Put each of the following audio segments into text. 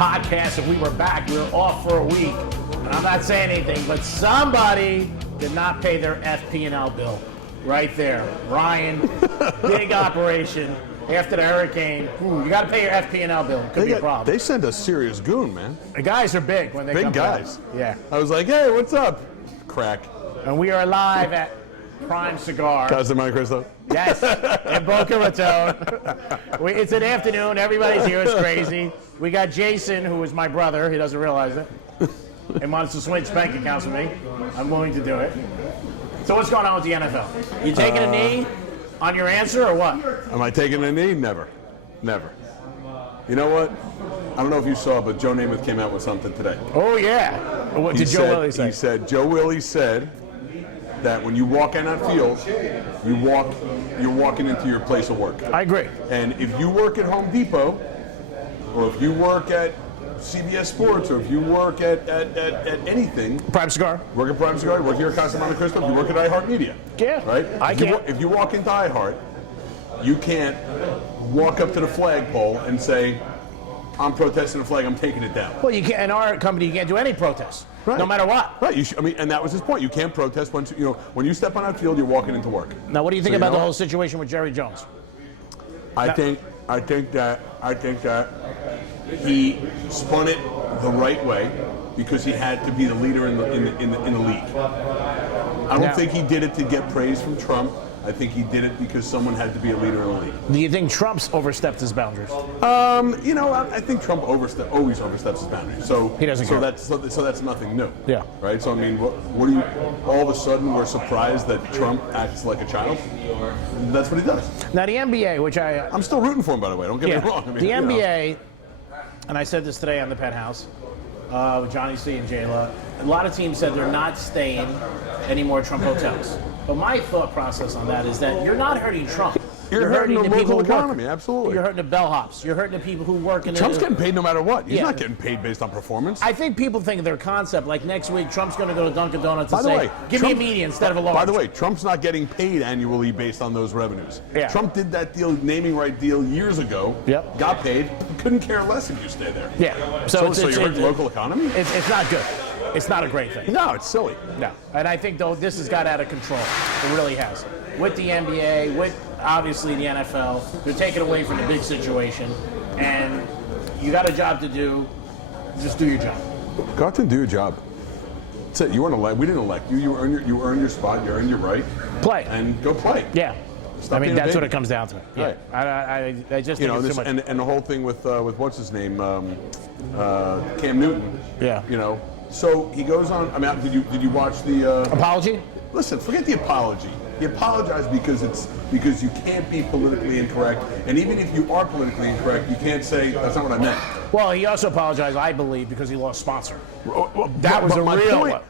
podcast if we were back. We were off for a week. And I'm not saying anything, but somebody did not pay their FP&L bill. Right there. Ryan, big operation. After the hurricane, you got to pay your FP&L bill. Could be a problem. They send a serious goon, man. The guys are big when they come Big guys. down. Yeah. I was like, hey, what's up? Crack. And we are live at Prime Cigar. Casa de Monte Cristo. Yes, in Boca Raton. It's an afternoon. Everybody's here. It's crazy. We got Jason, who is my brother. He doesn't realize it. And wants to switch bank accounts with me. I'm willing to do it. So what's going on with the NFL? You taking a knee on your answer or what? Am I taking a knee? Never. Never. You know what? I don't know if you saw, but Joe Namath came out with something today. Oh, yeah. What did Joe Willie say? Joe Willie said that when you walk on that field, you're walking into your place of work. I agree. And if you work at Home Depot, or if you work at CBS Sports, or if you work at anything. Prime Cigar. Work at Prime Cigar, work here at Casa de Monte Cristo, you work at iHeartMedia. Yeah. Right? If you walk into iHeart, you can't walk up to the flagpole and say, I'm protesting the flag, I'm taking it down. Well, you can't. In our company, you can't do any protests, right. No matter what. Right. And that was his point. You can't protest when you step on that field, you're walking into work. Now, what do you think about the whole situation with Jerry Jones? I think that he spun it the right way because he had to be the leader in the league. I don't think he did it to get praise from Trump. I think he did it because someone had to be a leader in the league. Do you think Trump's overstepped his boundaries? I think Trump always oversteps his boundaries. So he doesn't care. So that's nothing new. Yeah. Right. So I mean, what do you? All of a sudden, we're surprised that Trump acts like a child. That's what he does. Now the NBA, which I'm still rooting for him, by the way. Don't get me wrong. I mean, the NBA, and I said this today on the Penthouse with Johnny C and Jayla. A lot of teams said they're not staying any more Trump hotels. But my thought process on that is that you're not hurting Trump. You're hurting the local economy, absolutely. You're hurting the bellhops. You're hurting the people who work in Trump's getting paid no matter what. He's not getting paid based on performance. I think people think of their concept, like next week Trump's going to go to Dunkin' Donuts and say, give me a medium instead of a large. By the way, Trump's not getting paid annually based on those revenues. Yeah. Trump did that deal, naming right deal, years ago. Yep. Got paid. Couldn't care less if you stay there. Yeah. So you're hurting the local economy? It's not good. It's not a great thing. No, it's silly. No. And I think, though, this has got out of control. It really has. With the NBA, with obviously the NFL, they're taking away from the big situation. And you got a job to do. Just do your job. Go out and do your job. That's it. You weren't elected. We didn't elect you. You earn your spot. You earn your right. Play. And go play. Yeah. Stop that's what it comes down to. Yeah. Right. I just think it's too much. And the whole thing with what's his name, Cam Newton. Yeah. So he goes on. I mean, did you watch the apology? Listen, forget the apology. He apologized because you can't be politically incorrect, and even if you are politically incorrect, you can't say that's not what I meant. Well, he also apologized, I believe, because he lost sponsor. That was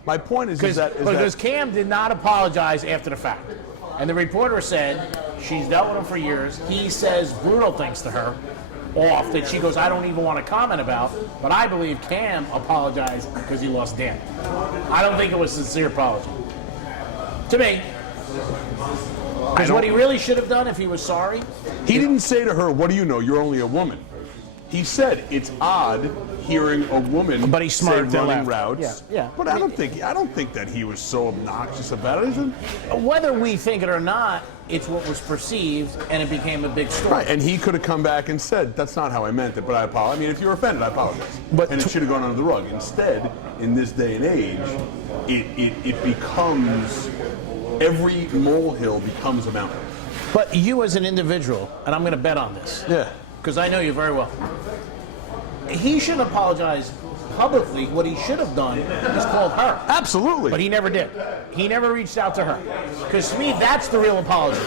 my point is because Cam did not apologize after the fact, and the reporter said she's dealt with him for years. He says brutal things to her. Off that she goes, I don't even want to comment about, but I believe Cam apologized because he lost Dan. I don't think it was a sincere apology. To me. Because what he really should have done if he was sorry. He didn't say to her, what do you know? You're only a woman. He said it's odd hearing a woman but he's smart say running routes. Yeah. But I don't think that he was so obnoxious about it. Whether we think it or not, it's what was perceived, and it became a big story. Right, and he could have come back and said, that's not how I meant it, but I apologize. I mean, if you're offended, I apologize. And it should have gone under the rug. Instead, in this day and age, it becomes, every molehill becomes a mountain. But you as an individual, and I'm going to bet on this. Yeah. Because I know you very well. He should apologize publicly. What he should have done is called her. Absolutely. But he never did. He never reached out to her. Because to me, that's the real apology.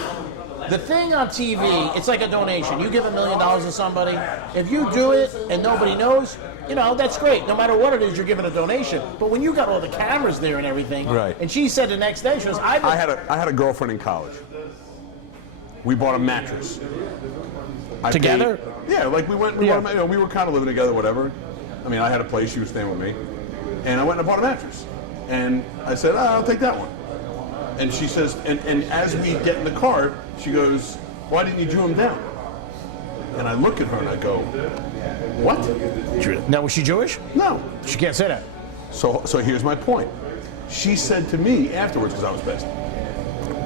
The thing on TV, it's like a donation. You give $1 million to somebody. If you do it and nobody knows, that's great. No matter what it is, you're giving a donation. But when you got all the cameras there and everything, right. And she said the next day, she goes, I had a girlfriend in college. We bought a mattress. Together? Yeah, like we were kind of living together, whatever. I mean, I had a place, she was staying with me. And I went and bought a mattress. And I said, I'll take that one. And she says, and as we get in the car, she goes, why didn't you drew him down? And I look at her and I go, What? Now, was she Jewish? No. She can't say that. So here's my point. She said to me afterwards, because I was pissed.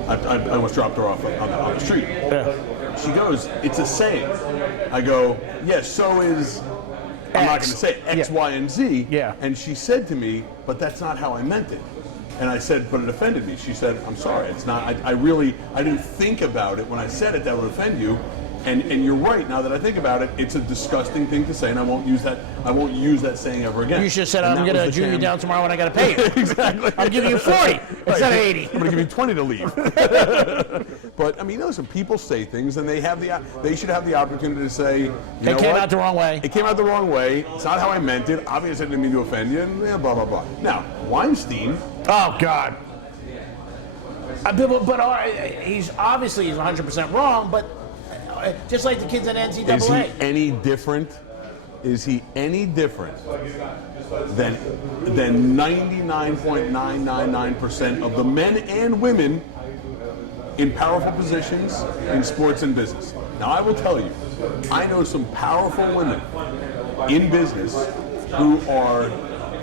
I almost dropped her off on the street. Yeah. She goes, "It's a saying." I go, "Yes, so is." I'm not going to say it, X, Y, and Z. Yeah. And she said to me, "But that's not how I meant it." And I said, "But it offended me." She said, "I'm sorry, it's not. I didn't think about it when I said it that would offend you." And you're right. Now that I think about it, it's a disgusting thing to say, and I won't use that saying ever again. You should have said, And I'm that going to was the Jew you damn- down tomorrow when I got to pay you. Exactly. I'm giving you 40 instead of 80. I'm going to give you 20 to leave. But I mean, listen, people say things, and they should have the opportunity to say, you know It came what? out the wrong way. It came out the wrong way. It's not how I meant it. Obviously, I didn't mean to offend you. And blah blah blah. Now, Weinstein. Oh, God. He's 100% wrong, but just like the kids at NCAA. Is he any different? Is he any different than 99.999% of the men and women in powerful positions in sports and business? Now, I will tell you, I know some powerful women in business who are,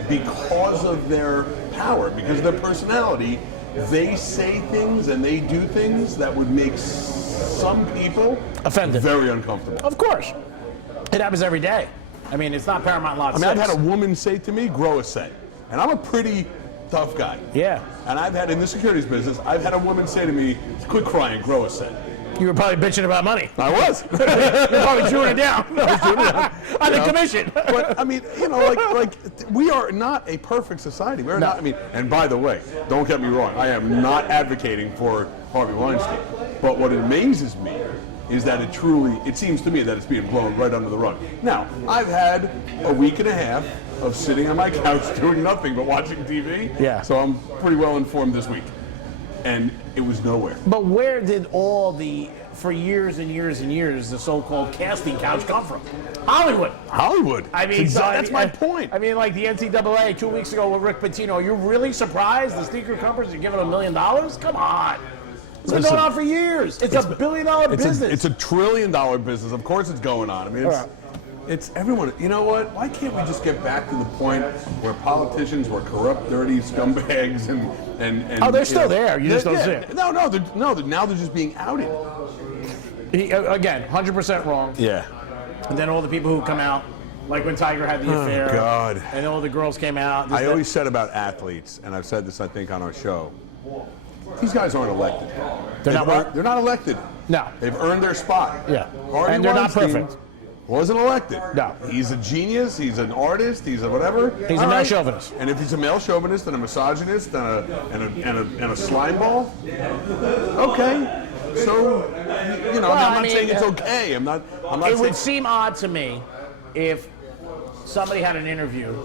because of their power, because of their personality, they say things and they do things that would make some people offended, very uncomfortable. Of course. It happens every day. I mean, it's not Paramount Lot 6. I've had a woman say to me, "Grow a set." And I'm a pretty tough guy. Yeah. And I've had, in the securities business, I've had a woman say to me, "Quit crying, grow a set." You were probably bitching about money. I was. You're probably chewing it down. I was doing it. On the commission. But I mean, like we are not a perfect society. We're not. I mean, and by the way, don't get me wrong. I am not advocating for Harvey Weinstein. But what amazes me is that it seems to me that it's being blown right under the rug. Now, I've had a week and a half of sitting on my couch doing nothing but watching TV. Yeah. So I'm pretty well informed this week, and it was nowhere. But where did for years and years and years, the so-called casting couch come from? Hollywood. Hollywood. I mean, that's my point. I mean, like the NCAA 2 weeks ago with Rick Pitino. Are you really surprised the sneaker companies are giving $1 million? Come on. It's been going on for years. It's $1 billion business. It's $1 trillion business. Of course it's going on. I mean, it's everyone. You know what? Why can't we just get back to the point where politicians were corrupt, dirty scumbags and oh, they're still there. You just don't see it. No, now they're just being outed. Again, 100% wrong. Yeah. And then all the people who come out, like when Tiger had the affair. God. And all the girls came out. I always said about athletes, and I've said this, I think, on our show. These guys aren't elected. They're not elected. No. They've earned their spot. Yeah. Harvey And they're not Weinstein perfect. Wasn't elected. No. He's a genius. He's an artist. He's a whatever. He's a male chauvinist. And if he's a male chauvinist and a misogynist and a slime ball, okay. So, I'm not saying it's okay. I'm not. It would seem odd to me if somebody had an interview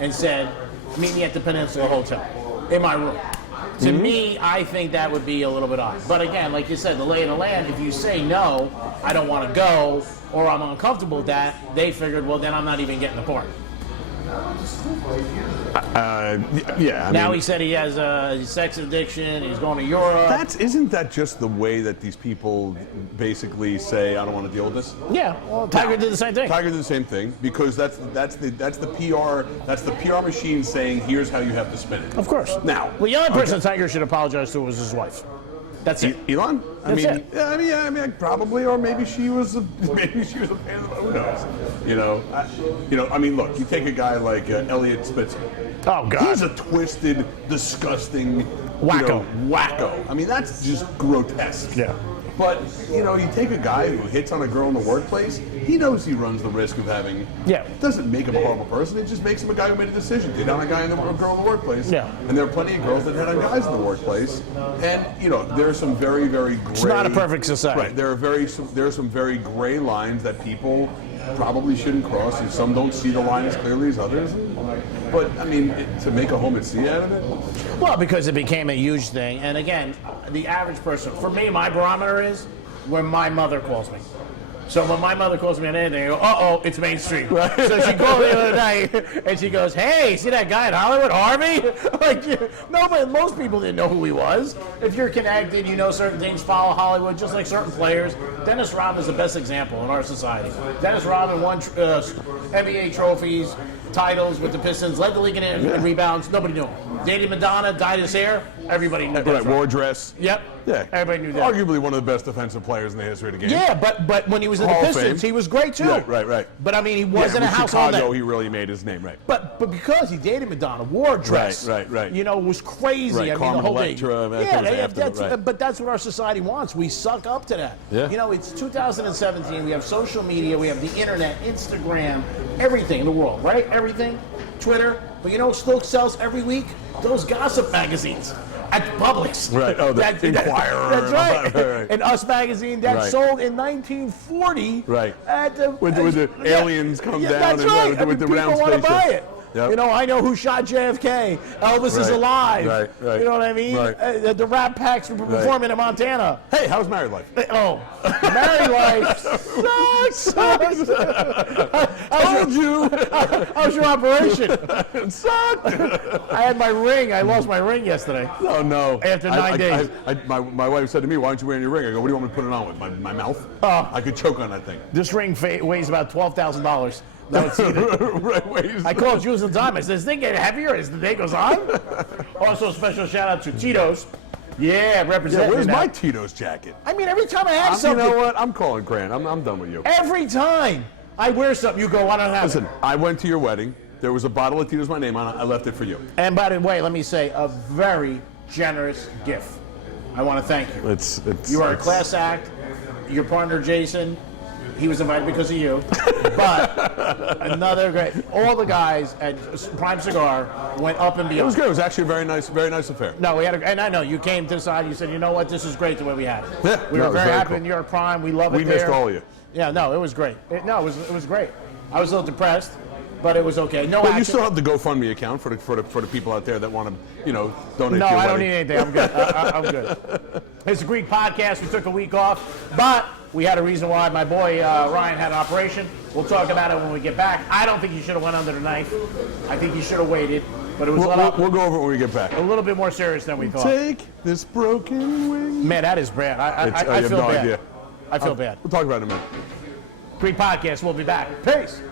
and said, "Meet me at the Peninsula Hotel in my room." To me, I think that would be a little bit odd. But again, like you said, the lay of the land, if you say no, I don't want to go, or I'm uncomfortable with that, they figured, well, then I'm not even getting the part. Yeah. Now he said he has a sex addiction, he's going to Europe. Isn't that just the way that these people basically say, "I don't want to deal with this"? Yeah, well, Tiger did the same thing. Tiger did the same thing because that's the PR machine saying, "Here's how you have to spin it." Of course. Now, well, the only person Tiger should apologize to was his wife. That's it. Elon? That's it. I mean, probably, or maybe she was a pain in the butt. Who knows? I mean, look, you take a guy like Elliot Spitzer. Oh God, he's a twisted, disgusting wacko. Wacko. I mean, that's just grotesque. Yeah. But you take a guy who hits on a girl in the workplace. He knows he runs the risk of having. Yeah. It doesn't make him a horrible person. It just makes him a guy who made a decision. Hit on a girl in the workplace. Yeah. And there are plenty of girls that hit on guys in the workplace. And there are some very, very gray. It's not a perfect society. Right. There are some very gray lines that people probably shouldn't cross, and some don't see the line as clearly as others. But I mean, to make a home at sea out of it. Well, because it became a huge thing, and again, the average person. For me, my barometer is when my mother calls me. So when my mother calls me on anything, I go, uh-oh, it's mainstream. Right. So she called me the other night, and she goes, hey, see that guy in Hollywood, Harvey? Like, no, but most people didn't know who he was. If you're connected, you know certain things, follow Hollywood, just like certain players. Dennis Rodman is the best example in our society. Dennis Rodman won NBA trophies, titles with the Pistons, led the league in rebounds. Nobody knew him. Dated Madonna, dyed his hair. Everybody knew that. Right, wore a dress. Yep. Yeah. Everybody knew that. Arguably one of the best defensive players in the history of the game. Yeah, but when he was in Hall the of Pistons, Fame. he was great too. Yeah, right. But I mean, he wasn't a with household Chicago, name. he really made his name, right. But because he dated Madonna, wore a dress, Right. You know, it was crazy. Right, I mean, Carmen the whole Electra, thing. that was Yeah, after that, right. but that's what our society wants. We suck up to that. Yeah. You know, it's 2017. We have social media. We have the internet, Instagram, everything in the world, right? Everything. Twitter. But you know what still sells every week? Those gossip magazines. At Publix. Right. Oh, the Inquirer. That's right. Right. And Us Magazine that Right. sold in 1940. Right. At the, With the aliens come down that's and right. with the people round want to spaceship. buy it. Yep. You know, I know who shot JFK. Elvis is Right. alive. Right. You know what I mean? Right. The Rat Packs were performing in Montana. Hey, how's married life? Oh, married life sucks. Told you. How's your operation? It sucked. I had my ring. I lost my ring yesterday. Oh, no. After 9 days. My wife said to me, why aren't you wearing your ring? I go, what do you want me to put it on with? My mouth? I could choke on that thing. This ring weighs about $12,000. No, it's I called Jules and Tom. I said, "Is this thing getting heavier as the day goes on?" Also, special shout out to Tito's. Yeah, representing. Where's now. my Tito's jacket? I mean, every time I have You something. know what? I'm calling Grant. I'm done with you. Every time I wear something, you go, "I don't have Listen, it." I went to your wedding. There was a bottle of Tito's, my name on it. I left it for you. And by the way, let me say, a very generous gift. I want to thank you. You are a class act. Your partner, Jason. He was invited because of you, but another great. All the guys at Prime Cigar went up and beyond. It was good. It was actually a very nice affair. No, we had, and I know you came to the side. You said, "You know what? This is great the way we had it." Yeah, we no, were it was very very happy cool. in New York Prime. We love it We there. missed all of you. Yeah, no, it was great. It was great. I was a little depressed, but it was okay. No, But you action. still have the GoFundMe account for the people out there that want to, donate. No, to your I don't wedding. need anything. I'm good. I'm good. It's a Greek podcast. We took a week off, but we had a reason why. My boy Ryan had an operation. We'll talk about it when we get back. I don't think he should have went under the knife. I think he should have waited, but it was We'll go over it when we get back. a little bit more serious than we thought. Take this broken wing. Man, that is bad. I You have feel no bad. idea. I feel bad. We'll talk about it in a minute. Greek podcast. We'll be back. Peace.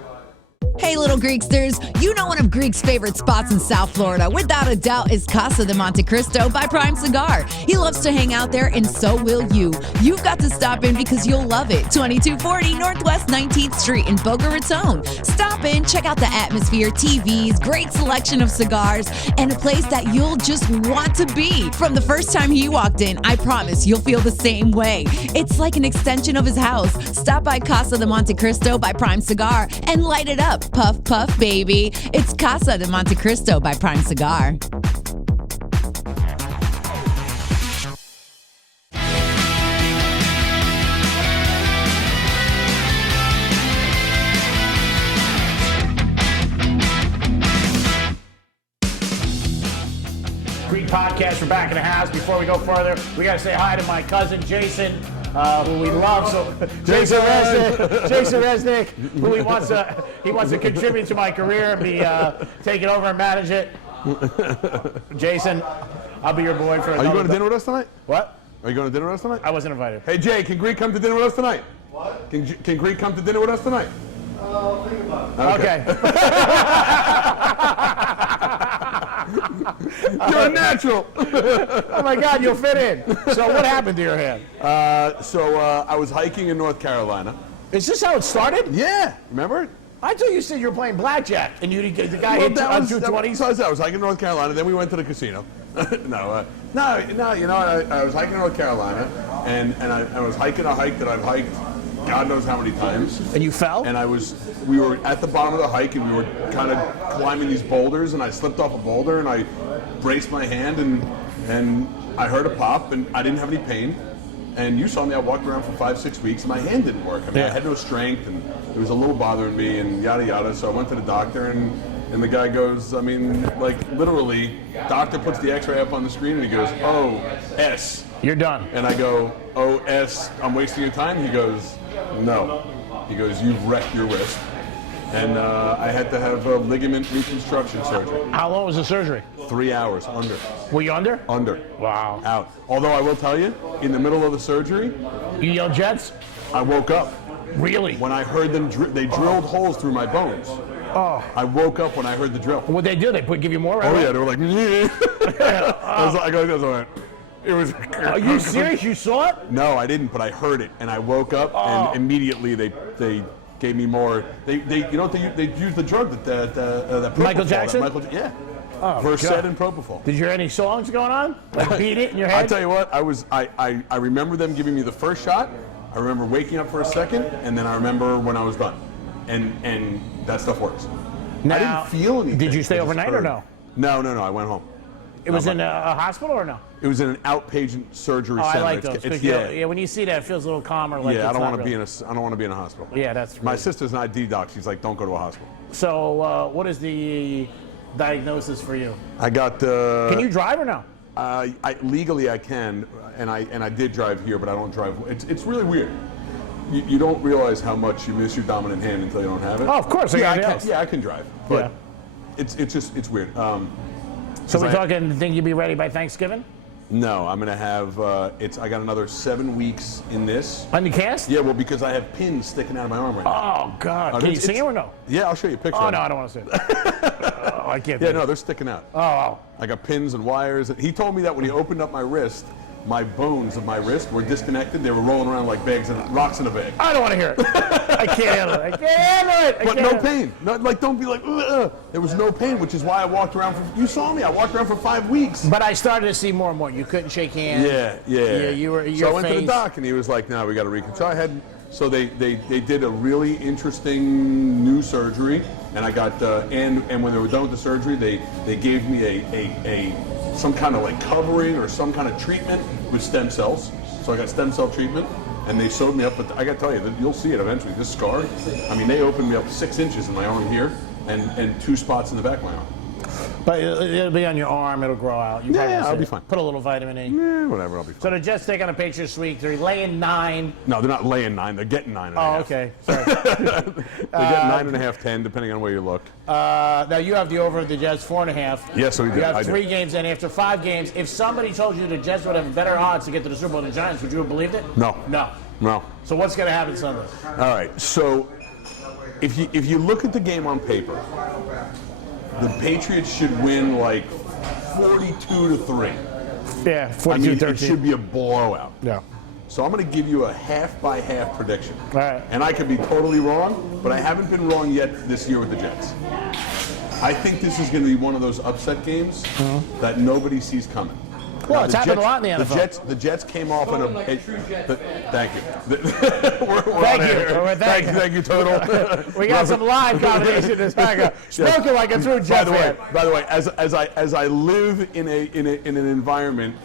Hey, little Greeksters, you know one of Greek's favorite spots in South Florida, without a doubt, is Casa de Monte Cristo by Prime Cigar. He loves to hang out there, and so will you. You've got to stop in because you'll love it. 2240 Northwest 19th Street in Boca Raton. Stop in, check out the atmosphere, TVs, great selection of cigars, and a place that you'll just want to be. From the first time he walked in, I promise you'll feel the same way. It's like an extension of his house. Stop by Casa de Monte Cristo by Prime Cigar and light it up. Puff, puff, baby. It's Casa de Monte Cristo by Prime Cigar. Greek podcast. We're back in the house. Before we go further, we got to say hi to my cousin Jason, who we love. So Jason Resnick, who he wants to contribute to my career and be taking over and manage it. Jason, I'll be your boy for Are another. you going to dinner with us tonight? What? Are you going to dinner with us tonight? I wasn't invited. Hey Jay, can Greek come to dinner with us tonight? What? Can Greek come to dinner with us tonight? I'll think about it. Okay. You're a natural. Oh my God, you'll fit in. So what happened to your hand? So I was hiking in North Carolina. Is this how it started? Yeah. Remember? I thought you said you were playing blackjack and the guy hit that on was, 220s. so I was hiking in North Carolina, then we went to the casino. No, you know, I was hiking in North Carolina, and I was hiking a hike that I've hiked God knows how many times. And you fell? And we were at the bottom of the hike, and we were kind of climbing these boulders, and I slipped off a boulder, and I braced my hand, and I heard a pop, and I didn't have any pain. And you saw me, I walked around for 5-6 weeks, and my hand didn't work. I mean, I had no strength, and it was a little bothering me, and yada, yada. So I went to the doctor, and the guy goes, I mean, like, literally, doctor puts the x-ray up on the screen, and he goes, "Oh, S." You're done. And I go, "Oh, S, I'm wasting your time?" He goes, No. He goes, you've wrecked your wrist. And I had to have a ligament reconstruction surgery. How long was the surgery? 3 hours, under. Were you under? Under. Wow. Out. Although I will tell you, in the middle of the surgery, You yelled Jets? I woke up. Really? When I heard them, they drilled holes through my bones. Oh. I woke up when I heard the drill. What'd they do? They give you more? Oh yeah, they were like, I was like, it was. Are you serious? You saw it? No, I didn't, but I heard it, and I woke up, and immediately they gave me more. They used the drug that Propofol, Michael Jackson? Yeah. Oh, Versed God. and Propofol. Did you hear any songs going on? Like Beat It in your head? I tell you what, I remember them giving me the first shot. I remember waking up for a second, and then I remember when I was done, and that stuff works. Now, I didn't feel anything. Did you stay I just overnight or heard. no? No. I went home. It was in a hospital or no? It was in an outpatient surgery Oh, I center. like those. Yeah, when you see that, it feels a little calmer. Like Yeah, I it's don't not want to be real. I don't want to be in a hospital. Yeah, that's My great. sister's an ID doc. She's like, don't go to a hospital. So, what is the diagnosis for you? I got. Can you drive or no? Legally I can, and I did drive here, but I don't drive. It's really weird. You don't realize how much you miss your dominant hand until you don't have it. Oh, of course. I can drive, but Yeah. it's weird. So we're talking, think you'll be ready by Thanksgiving? No, I'm gonna have. I got another 7 weeks in this. On the cast? Yeah, well, because I have pins sticking out of my arm right now. Oh, God. Oh, Can you it's- sing it or no? Yeah, I'll show you a picture. Oh, of no, it. I don't want to see it. I can't do Yeah, it. no, they're sticking out. Oh, I got pins and wires. He told me that when he opened up my wrist, my bones of my wrist were disconnected. They were rolling around like rocks in a bag. I don't want to hear it. I can't handle it. I can't handle it. But no pain. Not like, don't be like, ugh. There was no pain, which is why I walked around you saw me. I walked around for 5 weeks. But I started to see more and more. You couldn't shake hands. Yeah. You were. So Your I went to the face. doc, and he was like, "No, we got to reconstruct." So they did a really interesting new surgery, and I got and when they were done with the surgery, they gave me a some kind of like covering or some kind of treatment with stem cells. So I got stem cell treatment, and they sewed me up. But I got to tell you, you'll see it eventually. This scar, I mean, they opened me up 6 inches in my arm here, and 2 spots in the back of my arm. But it'll be on your arm. It'll grow out. You probably Yeah, won't I'll see be it. fine. Put a little vitamin E. Yeah, whatever, I'll be fine. So the Jets take on the Patriots week. They're laying 9. No, they're not laying 9. They're getting 9 and a Oh, half. okay. Sorry. They're getting 9.5, 10, depending on where you look. Now you have the over of the Jets 4.5. Yes, we do. You have I do. 3 games, and after 5 games, if somebody told you the Jets would have better odds to get to the Super Bowl than the Giants, would you have believed it? No. No. So what's going to happen Sunday? All right. So if you look at the game on paper, the Patriots should win like 42-3. Yeah, I mean, 42-13. it should be a blowout. Yeah. So I'm going to give you a half-by-half prediction. All right. And I could be totally wrong, but I haven't been wrong yet this year with the Jets. I think this is going to be one of those upset games that nobody sees coming. Well, Now, it's happened a lot in the NFL. The Jets came off on a. Thank you. Thank you, Total. We got some live combination in this background. Spoken like a true Jets fan. By the way, as I live in an environment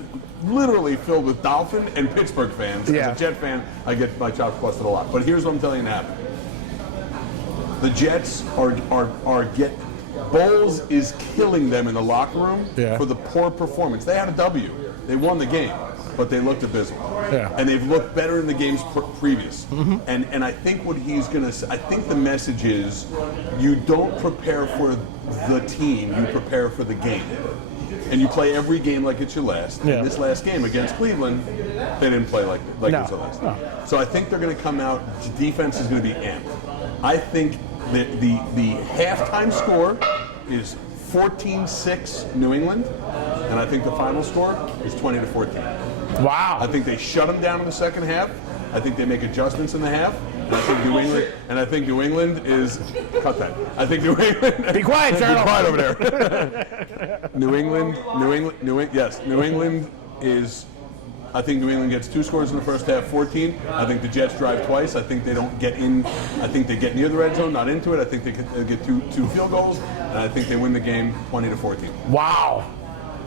literally filled with Dolphin and Pittsburgh fans, Yeah. as a Jet fan, I get my chops busted a lot. But here's what I'm telling you to happen: the Jets are Bowles is killing them in the locker room for the poor performance. They had a W. They won the game, but they looked abysmal. Yeah. And they've looked better in the games previous. And I think what he's going to say, I think the message is, you don't prepare for the team, you prepare for the game. And you play every game like it's your last. Yeah. And this last game against Cleveland, they didn't play like No. it was their last. No. So I think they're going to come out, defense is going to be amped. I think that the halftime score is 14-6 New England, and I think the final score is 20-14. Wow. I think they shut them down in the second half. I think they make adjustments in the half. And I think New England is cut that. I think New England. Be quiet, Turtle. Be quiet over there. New England is. I think New England gets 2 scores in the first half, 14. I think the Jets drive twice. I think they don't get in. I think they get near the red zone, not into it. I think they get two field goals, and I think they win the game 20-14. Wow.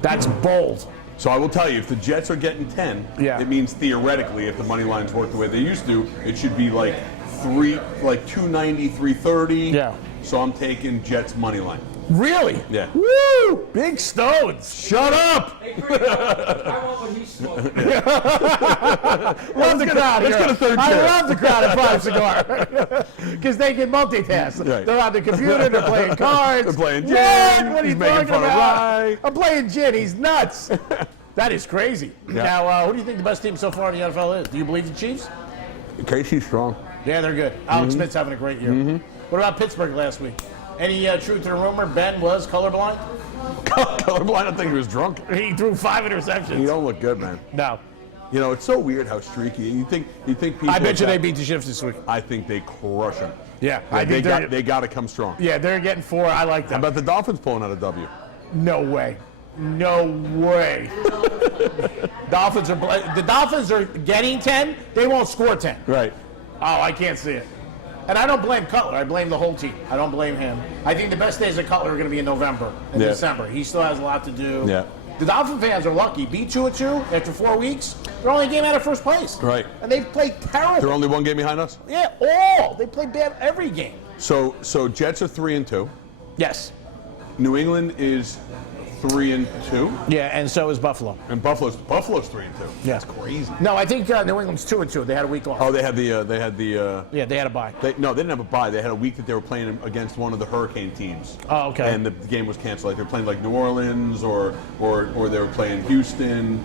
That's bold. So I will tell you, if the Jets are getting 10, it means theoretically, if the money lines work the way they used to, it should be like 290, 330. Yeah. So I'm taking Jets money line. Really? Yeah. Woo! Big Stones. Shut up! Hey, Greg, I want what he's smoking. Love the crowd. let's here. get a third I chair. love the crowd at Prime Cigar because they can multitask. Right. They're on the computer. They're playing cards. They're playing gin. What are you He's making talking fun of about? Rye. I'm playing gin. He's nuts. That is crazy. Yeah. Now, who do you think the best team so far in the NFL is? Do you believe the Chiefs? Casey's strong. Yeah, they're good. Alex Smith's having a great year. What about Pittsburgh last week? Any truth to the rumor Ben was colorblind? Colorblind, I think he was drunk. He threw 5 interceptions. You don't look good, man. No. You know, it's so weird how streaky. You think people. I bet you that- they beat the Chiefs this week. I think they crush them. Yeah, I think they got to come strong. Yeah, they're getting 4. I like How them. about the Dolphins pulling out a W? No way. No way. The Dolphins are getting 10. They won't score 10. Right. Oh, I can't see it. And I don't blame Cutler. I blame the whole team. I don't blame him. I think the best days of Cutler are going to be in November and Yeah. December. He still has a lot to do. Yeah. The Dolphin fans are lucky. Beat 2-2 after 4 weeks. They're only a game out of first place. Right. And they've played terrible. They're only one game behind us. Yeah, all. They play bad every game. So Jets are 3-2. Yes. New England is 3-2, Yeah, and so is Buffalo. and Buffalo's 3-2. Yeah. That's crazy. No, I think New England's 2-2. They had a week off. Oh, they had the Yeah, they had a bye. they didn't have a bye. They had a week that they were playing against one of the Hurricane teams. Oh, okay. And the game was canceled. Like they were playing like New Orleans or they were playing Houston,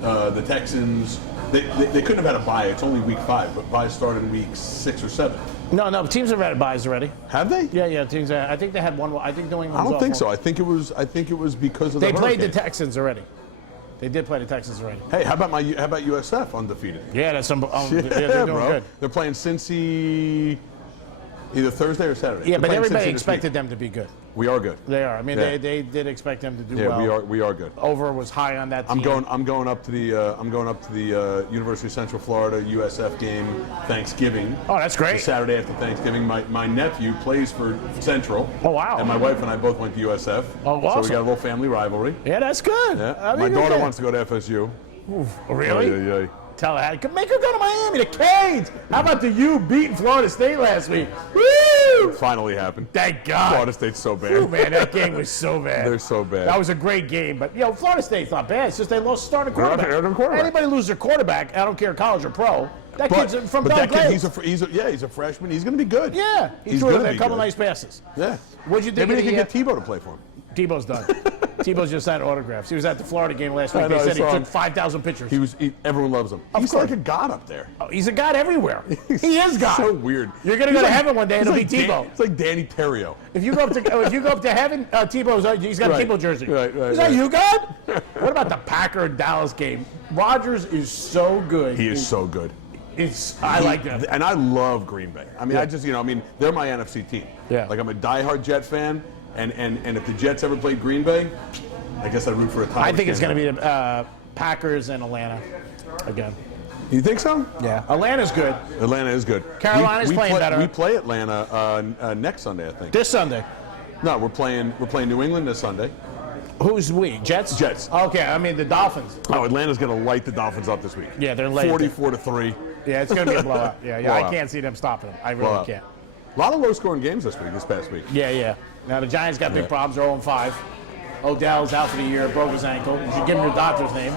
the Texans. They couldn't have had a bye. It's only week 5, but bye started in week 6 or 7. No, teams have had byes already. Have they? Yeah, teams. I think they had one. I think New England. I don't think so. I think it was because of They the played the Hurricane. Texans already. They did play the Texans already. Hey, how about USF undefeated? Yeah, that's some. Yeah, they're doing bro. good. They're playing Cincy either Thursday or Saturday. Yeah, They're but playing everybody Cincy this expected week. them to be good. We are good. They are. I mean, Yeah. they did expect them to do Yeah, well. we are good. Over was high on that team. I'm going up to the University of Central Florida USF game Thanksgiving. Oh, that's great. The Saturday after Thanksgiving. My nephew plays for Central. Oh, wow. And my wife and I both went to USF. Oh, So awesome. we got a little family rivalry. Yeah, that's good. Yeah. I My mean, daughter okay. wants to go to FSU. Oh, really? Yeah, yeah. Tell her. Make her go to Miami. The Canes. How about the U beating Florida State last week? Woo! Finally happened. Thank God. Florida State's so bad. Ooh, man, that game was so bad. They're so bad. That was a great game, but Florida State's not bad. It's just they lost starting quarterback. They're their quarterback. Anybody lose their quarterback, I don't care college or pro. That kid's from that Belgrade. kid, he's a freshman. He's going to be good. Yeah, he threw a couple nice passes. Yeah. What'd you think Maybe of they the, can get Tebow to play for him. Tebow's done. Tebow's just signed autographs. He was at the Florida game last week. I know, They I said he saw took him. 5,000 pictures. Everyone loves him. He's course. like a god up there. Oh, he's a god everywhere. He is God. So weird. You're gonna He's go to like- heaven one day and he's it'll be like Tebow. It's like Danny Terrio. If you go up to heaven, Tebow's he's got a Right. Tebow jersey. Right, Is that you, God? What about the Packer Dallas game? Rodgers is so good. He is so good. I like them. And I love Green Bay. I mean, Yeah. they're my NFC team. Yeah. Like I'm a diehard Jet fan, and if the Jets ever played Green Bay, I guess I'd root for a tie. I think it's going to be the Packers and Atlanta again. You think so? Yeah, Atlanta's good. Atlanta is good. Carolina's playing better. We play Atlanta next Sunday, I think. This Sunday. No, we're playing New England this Sunday. Who's we? Jets? Jets. Okay, I mean the Dolphins. Oh, Atlanta's going to light the Dolphins up this week. Yeah, they're late. 44-3. Yeah, it's going to be a blowout. Yeah, I Blowout. can't see them stopping them. I really Blowout. can't. A lot of low-scoring games this past week. Yeah. Now the Giants got big Yeah. problems. They're 0-5. Odell's out for the year. Broke his ankle. You should give him your doctor's name.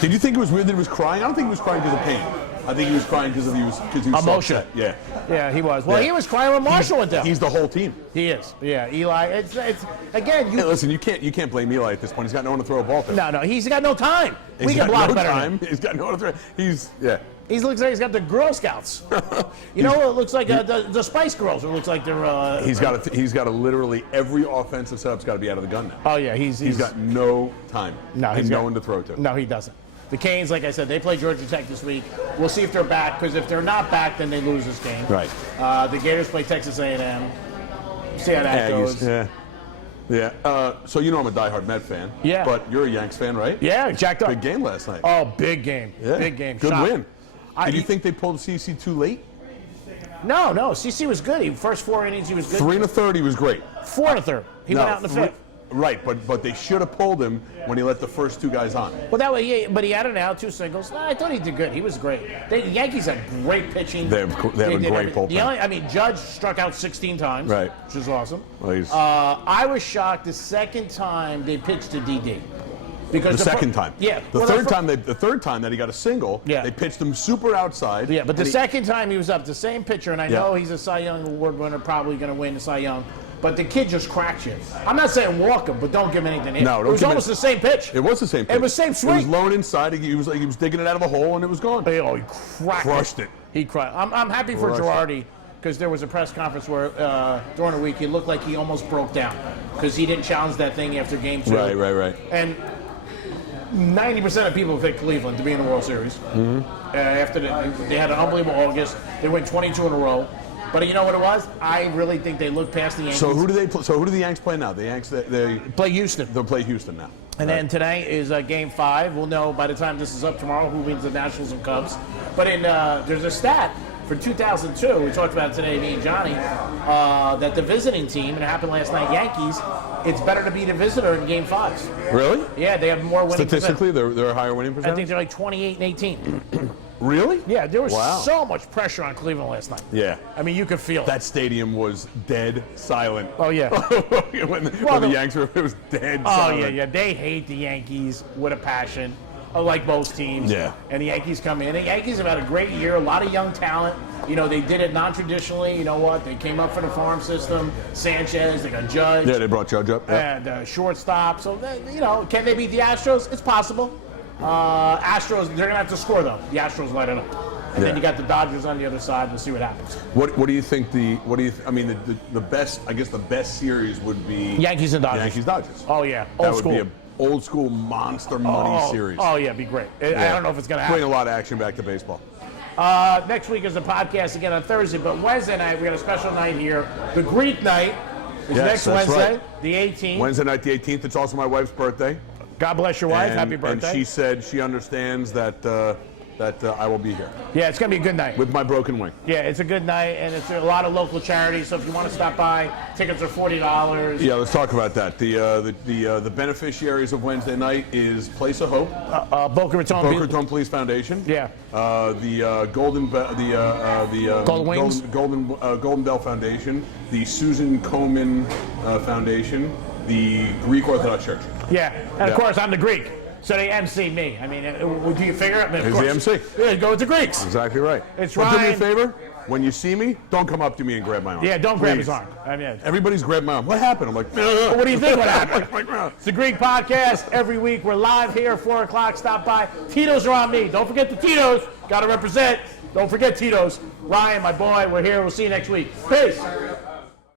Did you think it was weird that he was crying? I don't think he was crying because of pain. I think he was crying because he was so Emotion. upset. Yeah. Yeah, he was. Well, Yeah. he was crying when Marshall went down. He's the whole team. He is. Yeah, Eli. It's again. Hey, listen, you can't blame Eli at this point. He's got no one to throw a ball to. No. He's got no time. He's We can got block no better than time. him. He's got no one to throw. He looks like he's got the Girl Scouts. You know, it looks like the Spice Girls. It looks like they're. He's got to literally every offensive setup's got to be out of the gun now. Oh yeah, he's Got no time. No, and he's no got- one to throw to. No, he doesn't. The Canes, like I said, they play Georgia Tech this week. We'll see if they're back, because if they're not back, then they lose this game. Right. The Gators play Texas A&M. See how that goes. Yeah. So I'm a diehard Met fan. Yeah. But you're a Yanks fan, right? Yeah, jacked up. Big game last night. Oh, big game. Yeah. Big game. Good Shock. win. Did you think they pulled CC too late? No. CC was good. First 4 innings, he was good. 3 1/3, he was great. 4 1/3. He went out in the fifth. Right, but they should have pulled him when he let the first two guys on. Well, that way, but he had an out, 2 singles. No, I thought he did good. He was great. The Yankees had great pitching. They have a did great everything. bullpen. Judge struck out 16 times, Right. which is awesome. Well, I was shocked the second time they pitched to DD. Because The second time. Yeah. The well, third time that he got a single, Yeah. they pitched him super outside. Yeah, but the and second time he was up, the same pitcher, and I Yeah. know he's a Cy Young Award winner, probably going to win the Cy Young, but the kid just cracked you. I'm not saying walk him, but don't give him anything. No, don't it was give him almost any- the same pitch. It was the same pitch. It was same swing. It was low and inside. He was digging it out of a hole, and it was gone. Oh, he Crushed it. He crushed. I'm happy for Crushed it. Girardi because there was a press conference where during the week he looked like he almost broke down because he didn't challenge that thing after game 2. Right. And 90% of people picked Cleveland to be in the World Series. Mm-hmm. After they had an unbelievable August, they went 22 in a row. But you know what it was? I really think they looked past the Yankees. So who do they? So who do the Yanks play now? The Yanks they play Houston? they'll play Houston now. And then today is Game 5. We'll know by the time this is up tomorrow who wins the Nationals and Cubs. But there's a stat for 2002. We talked about it today, me and Johnny, that the visiting team, and it happened last night, Yankees. It's better to be the visitor in Game 5s. Really? Yeah, they have more winning Statistically, they're a higher winning percentage. percentage. I think they're like 28 and 18. Really? Yeah, there was Wow. so much pressure on Cleveland last night. Yeah. I mean, you could feel it. That stadium was dead silent. Oh, yeah. when the Yanks were, it was dead Oh, silent. yeah. They hate the Yankees with a passion, like most teams. Yeah. And the Yankees come in. The Yankees have had a great year, a lot of young talent. You know, they did it non-traditionally. You know what? They came up for the farm system. Sanchez, they got Judge. Yeah, they brought Judge up. Yeah. And shortstop. So, can they beat the Astros? It's possible. Astros, they're going to have to score, though. The Astros light it up. And then Yeah. you got the Dodgers on the other side. We'll see what happens. What do you think the best, I guess the best series would be Yankees and Dodgers. Yankees Dodgers. Oh, yeah. That Old would school. be an old school monster money series. Oh, yeah, it'd be great. I don't know if it's going to Bring happen. a lot of action back to baseball. Next week is a podcast again on Thursday, but Wednesday night, we got a special night here. The Greek night is Yes, next that's Wednesday, right. the 18th. Wednesday night, the 18th. It's also my wife's birthday. God bless your wife. And- Happy birthday. And she said she understands that I will be here Yeah, it's going to be a good night. with my broken wing. Yeah, it's a good night, and it's a lot of local charities. So if you want to stop by, tickets are $40. Yeah, let's talk about that. The beneficiaries of Wednesday night is Place of Hope, Boca Raton. Boca Raton Police Foundation. Yeah. The Golden Golden Wings? Golden Bell Foundation, the Susan Komen Foundation, the Greek Orthodox Church. Yeah, and of Yeah. course, I'm the Greek. So they MC me. I mean, do you figure it? I mean, of He's course. the MC. Yeah, go with the Greeks. Exactly right. It's But do me a Ryan. favor. When you see me, don't come up to me and grab my arm. Yeah, don't grab Please. his arm. I mean, Everybody's grabbed my arm. What happened? I'm like, what do you think would happen? Like, It's the Greek Podcast. Every week we're live here, 4 o'clock. Stop by. Tito's are on me. Don't forget the Tito's. Got to represent. Don't forget Tito's. Ryan, my boy, we're here. We'll see you next week. Peace.